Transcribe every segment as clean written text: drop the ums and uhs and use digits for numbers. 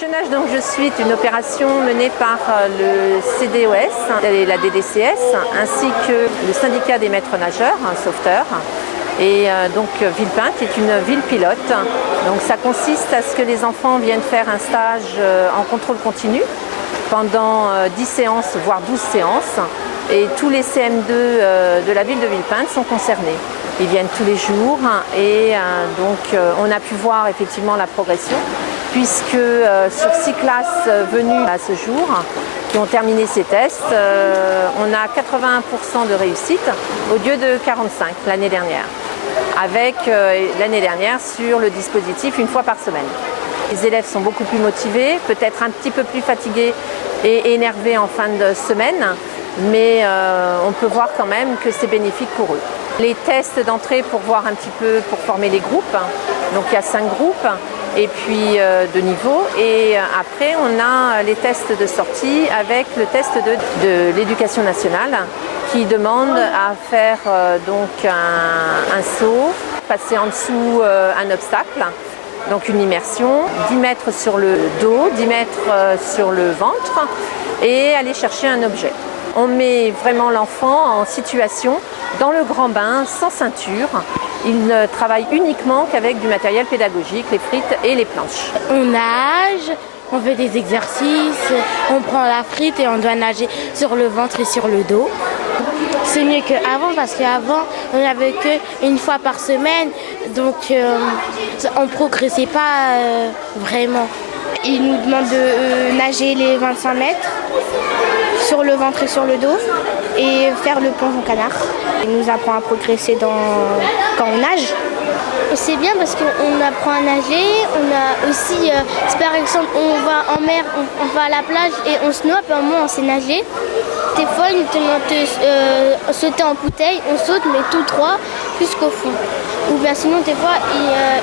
Je nage donc je suis une opération menée par le CDOS et la DDCS ainsi que le syndicat des maîtres nageurs, sauveteurs. Et donc Villepinte est une ville pilote. Donc ça consiste à ce que les enfants viennent faire un stage en contrôle continu pendant 10 séances, voire 12 séances. Et tous les CM2 de la ville de Villepinte sont concernés. Ils viennent tous les jours et donc on a pu voir effectivement la progression puisque sur 6 classes venues à ce jour qui ont terminé ces tests, on a 81% de réussite au lieu de 45 l'année dernière. Avec l'année dernière sur le dispositif une fois par semaine. Les élèves sont beaucoup plus motivés, peut-être un petit peu plus fatigués et énervés en fin de semaine, mais on peut voir quand même que c'est bénéfique pour eux. Les tests d'entrée pour voir un petit peu, pour former les groupes, donc il y a 5 groupes et puis de niveau, et après on a les tests de sortie avec le test de l'éducation nationale qui demande à faire donc un saut, passer en dessous un obstacle, donc une immersion, 10 mètres sur le dos, 10 mètres sur le ventre et aller chercher un objet. On met vraiment l'enfant en situation dans le grand bain, sans ceinture. Il ne travaille uniquement qu'avec du matériel pédagogique, les frites et les planches. On nage, on fait des exercices, on prend la frite et on doit nager sur le ventre et sur le dos. C'est mieux qu'avant parce qu'avant on n'avait qu'une fois par semaine, donc on ne progressait pas vraiment. Ils nous demandent de nager les 25 mètres sur le ventre et sur le dos et faire le plongeon canard. Il nous apprend à progresser quand on nage. C'est bien parce qu'on apprend à nager, on a aussi, si par exemple on va en mer, on va à la plage et on se noie, puis au moins on sait nager. Des fois ils nous demandent de sauter en bouteille, on saute mais tout droit jusqu'au fond. Ou bien sinon des fois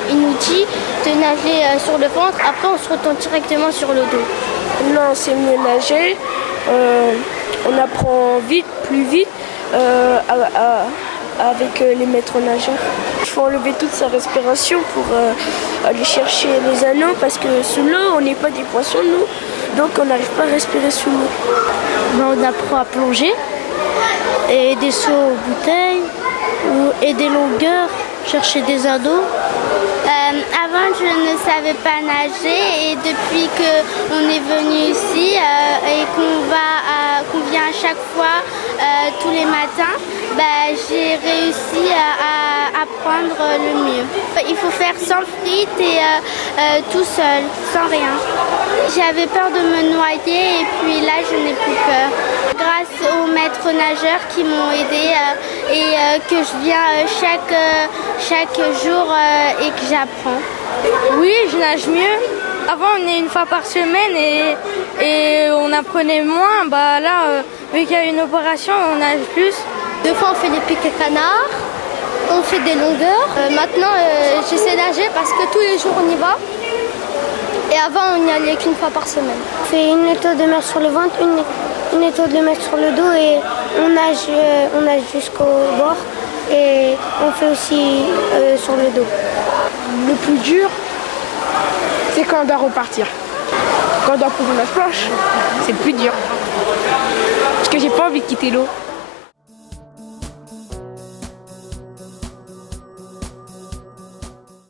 il nous dit de nager sur le ventre, après on se retourne directement sur le dos. Non, c'est mieux nager, on apprend vite, plus vite avec les maîtres nageurs. Il faut enlever toute sa respiration pour aller chercher les anneaux parce que sous l'eau, on n'est pas des poissons, nous, donc on n'arrive pas à respirer sous l'eau. On apprend à plonger et des sauts aux bouteilles et des longueurs, chercher des ados. Avant, je ne savais pas nager et depuis qu'on est venu ici et qu'on vient à chaque fois tous les matins, j'ai réussi à apprendre le mieux. Il faut faire sans frites et tout seul, sans rien. J'avais peur de me noyer et puis là, je n'ai plus peur. Grâce aux maîtres nageurs qui m'ont aidé et que je viens chaque jour et que j'apprends. Oui, je nage mieux. Avant, on est une fois par semaine et on apprenait moins. Là, vu qu'il y a une opération, on nage plus. 2 fois, on fait des piques canards, on fait des longueurs. Maintenant, j'essaie de nager parce que tous les jours, on y va. Et avant, on n'y allait qu'une fois par semaine. On fait une étoile de mer sur le ventre, une étoile de mer sur le dos et on nage jusqu'au bord et on fait aussi sur le dos. Le plus dur, c'est quand on doit repartir. Quand on doit prendre la planche, c'est le plus dur. Parce que j'ai pas envie de quitter l'eau.